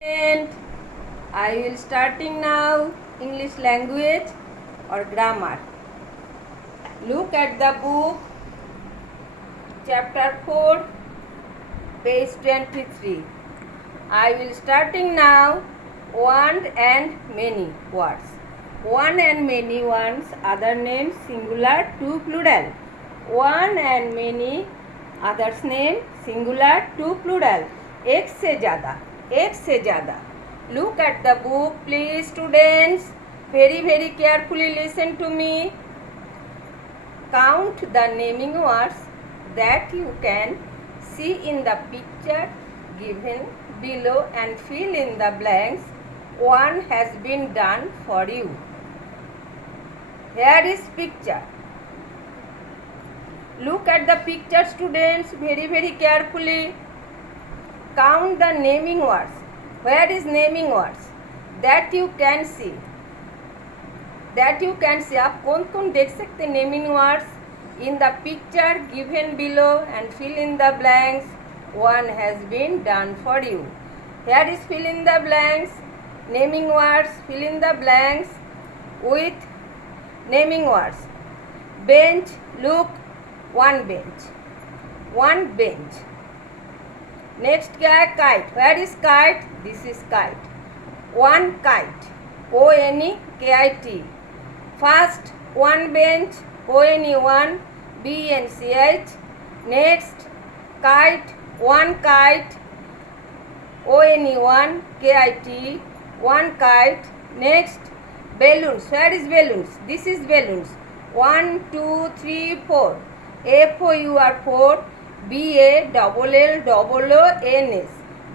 And I will starting now English language or grammar. Look at the book, chapter 4, page 23. I will starting now one and many words. One and many ones, other names singular, two plural. One and many others name singular, two plural. एक से ज़्यादा, एक से ज़्यादा. Look at the book, please, students. Very carefully listen to me. Count the naming words that you can see in the picture given below and fill in the blanks. One has been done for you. Here is picture. Look at the picture, students, very carefully. Count the naming words. Where is naming words? That you can see. That you can see. आप कौन कौन देख सकते naming words? In the picture given below and fill in the blanks. One has been done for you. Here is fill in the blanks. Naming words. Fill in the blanks with naming words. Bench. Look. One bench. One bench. Next क्या है? Kite. Where is kite? This is kite. One kite. O-N-E-K-I-T. First, one bench. O-N-E-1. B-N-C-H. Next, kite. One kite. O-N-E-1. K-I-T. One kite. Next, balloons. Where is balloons? This is balloons. 1, 2, 3, 4. F-O-U-R 4. B-A-L-L-O-N-S.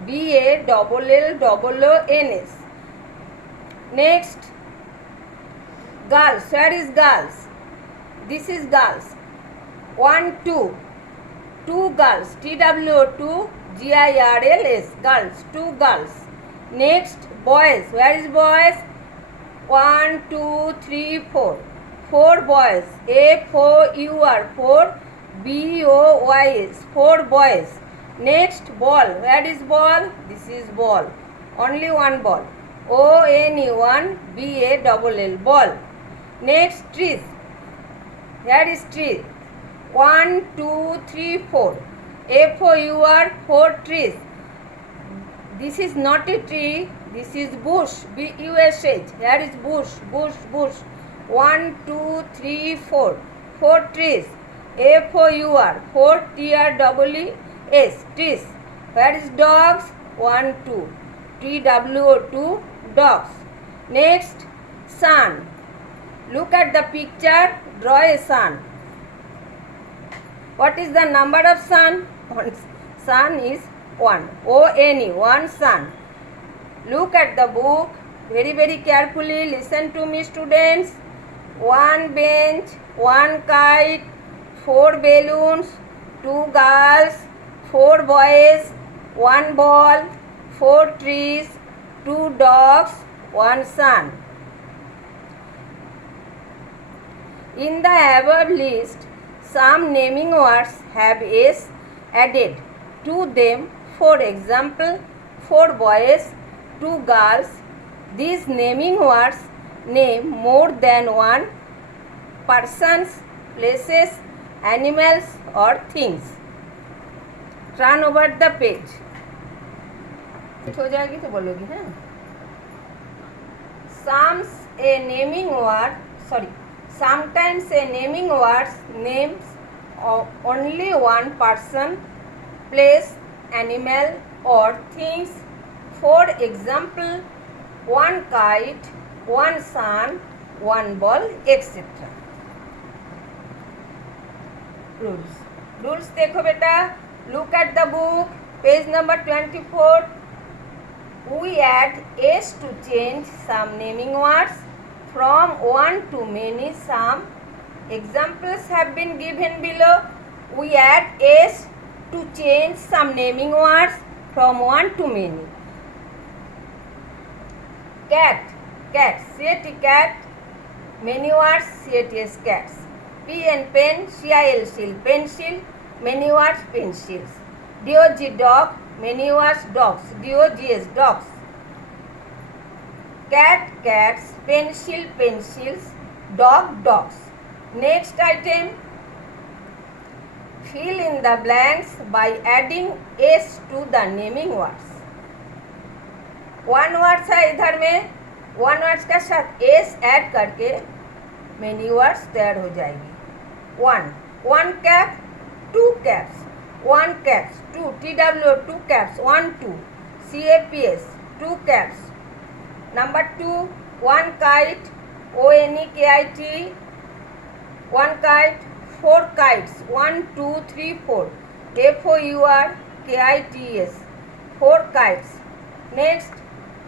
B-A-L-L-O-N-S. Next, girls. Where is girls? This is girls. 1, 2. Two girls. T-W-O-2 G-I-R-L-S. Girls. Two girls. Next, boys. Where is boys? 1, 2, 3, 4. Four boys. F-O-U-R 4. B-O-Y-S. Four boys. Next, ball. Where is ball? This is ball. Only one ball. O-N-E-1 B-A-L-L. Ball. Next, trees. Here is tree. 1, 2, 3, 4. F-O-U-R 4 trees. This is not a tree. This is bush. B-U-S-H. Here is bush. Bush. 1, 2, 3, 4. Four trees. F-O-U-R 4 T-R-E-E-S. Trees. Where is dogs? 1, 2. T-W-O-2 dogs. Next, sun. Look at the picture. Draw a sun. What is the number of sun? Sun is 1. O-N-E. One sun. Look at the book. Very carefully listen to me, students. One bench. One kite. Four balloons. Two girls. Four boys. One ball. Four trees. Two dogs. One sun. In the above list, some naming words have S added to them. For example, four boys, two girls. These naming words name more than one persons, places, animals or things. Turn over the page. हो जाएगी तो बोलोगी हाँ. Sometimes a naming words names only one person, place, animal or things. For example, one kite, one sun, one ball, etc. Rules देखो बेटा. Look at the book, page number 24. We add S to change some naming words from one to many. Some examples have been given below. We add S to change some naming words from one to many. Cat. C-A-T cat. Many words. C-A-T-S cats. P and pen. C-I-L seal pencil. Many words pencils. D-O-G dog. Many words dogs. D-O-G-S dogs. cat cats, pencil pencils, dog dogs. Next item, fill in the blanks by adding s to the naming words. One words है, इधर में one words का साथ S add करके many words तैयार हो जाएगी. One cap, two caps, one caps, two TW, two caps, 1 2 CAPS, two caps. Number 2, one kite, ONEKIT, one kite, 4 kites, 1 2 3 4, FOUR KITES, 4 kites. Next,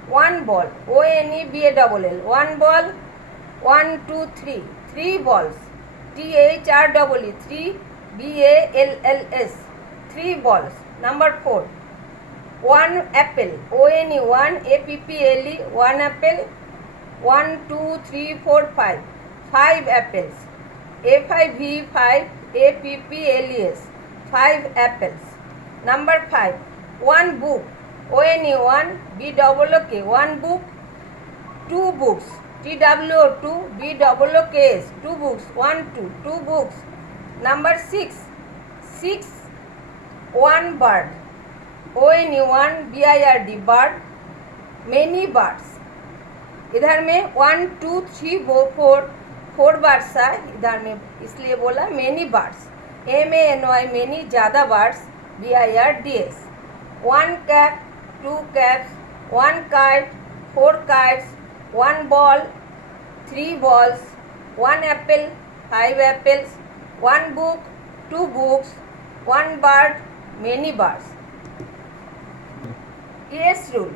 one ball, ONEBALL, one ball, 1 2 3, 3 balls, THREE, 3 BALLS, 3 balls. Number 4, one apple, ONE1 APPLE, one apple, 1 2 3 4 5, 5 apples, FIV5 APPLES, 5 apples. Number 5, one book, ONE1 BOOK, one book, 2 books, TWO2 BOOKS, 2 books, 1 2, 2 books. Number 6, one bird, ONE1 BIRD, bird, many birds. इधर में 1 2 3 4 birds है, इधर में इसलिए बोला many birds, MANY many, ज़्यादा birds, BIRDS. One cap, 2 caps, one kite, 4 kites, one ball, 3 balls, one apple, 5 apples, one book, 2 books, one bird, many birds. Yes rule.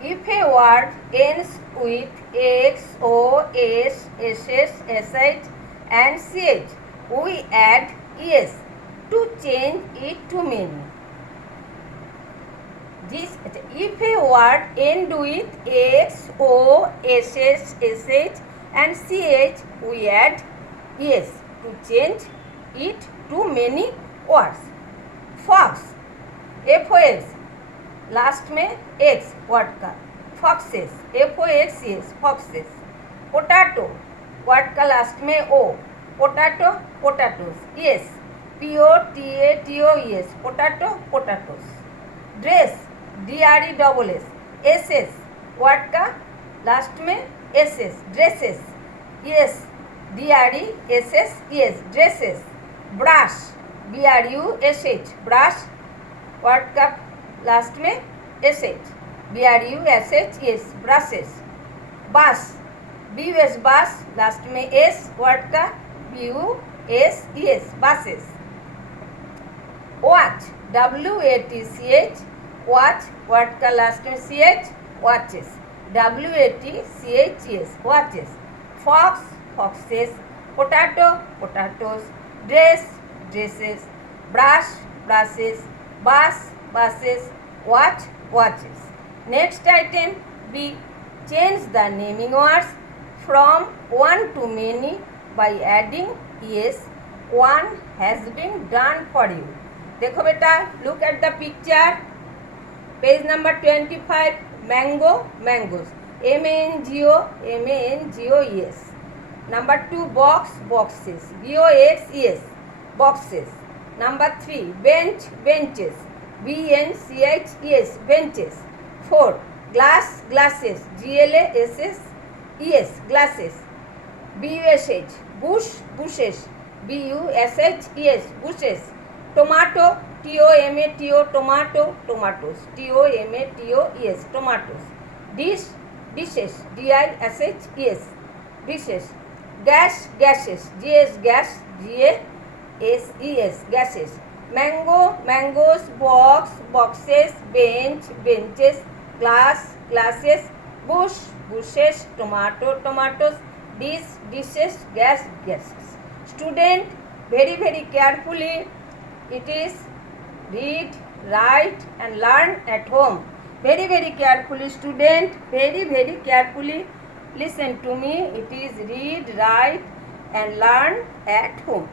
If a word ends with X, O, S, SS, SH and CH, we add ES to change it to many. If a word ends with X, O, SS, SH and CH, we add ES to change it to many words. Fox, FOX, last में X word का, foxes, FOXes, foxes. Potato, word का last में O, potato, potatoes. Yes, POTATOES, potato, potatoes. Dress, DRESS, SS, word का last में SS, dresses. Yes, DRESS, yes, dresses. Brush, BRUSH, brush, word का last में SH, BRUSH, yes, brushes. बस, BUS, बस, last में S, word का BUS, yes, buses. Watch, WATCH, watch, word का last में CH, watches, WATCHES, watches. Fox, foxes, potato, potatoes, dress, dresses, brush, brushes, bus, buses, watch, watches. Next item, B, change the naming words from one to many by adding ES. One has been done for you. देखो बेटा, look at the picture. Page number 25, mango, mangoes, MANGO, MANGOES. Number 2, box, boxes, BOXES, boxes. Number 3, bench, benches, BNCHES, benches. 4, glass, glasses, GLASSES, glasses. BUSH, bush, bushes, BUSHES, bushes. Tomato, TOMATO, tomato, tomatoes, TOMATOES, tomatoes. Dish, dishes, DISHES, dishes. Gas, gases, GS, gas, GASES, gases. Mango, mangoes, box, boxes, bench, benches, glass, glasses, bush, bushes, tomato, tomatoes, dish, dishes, gas, gases. Student, very, very carefully, it is read, write and learn at home. Very, very carefully, student, very, very carefully listen to me. It is read, write and learn at home.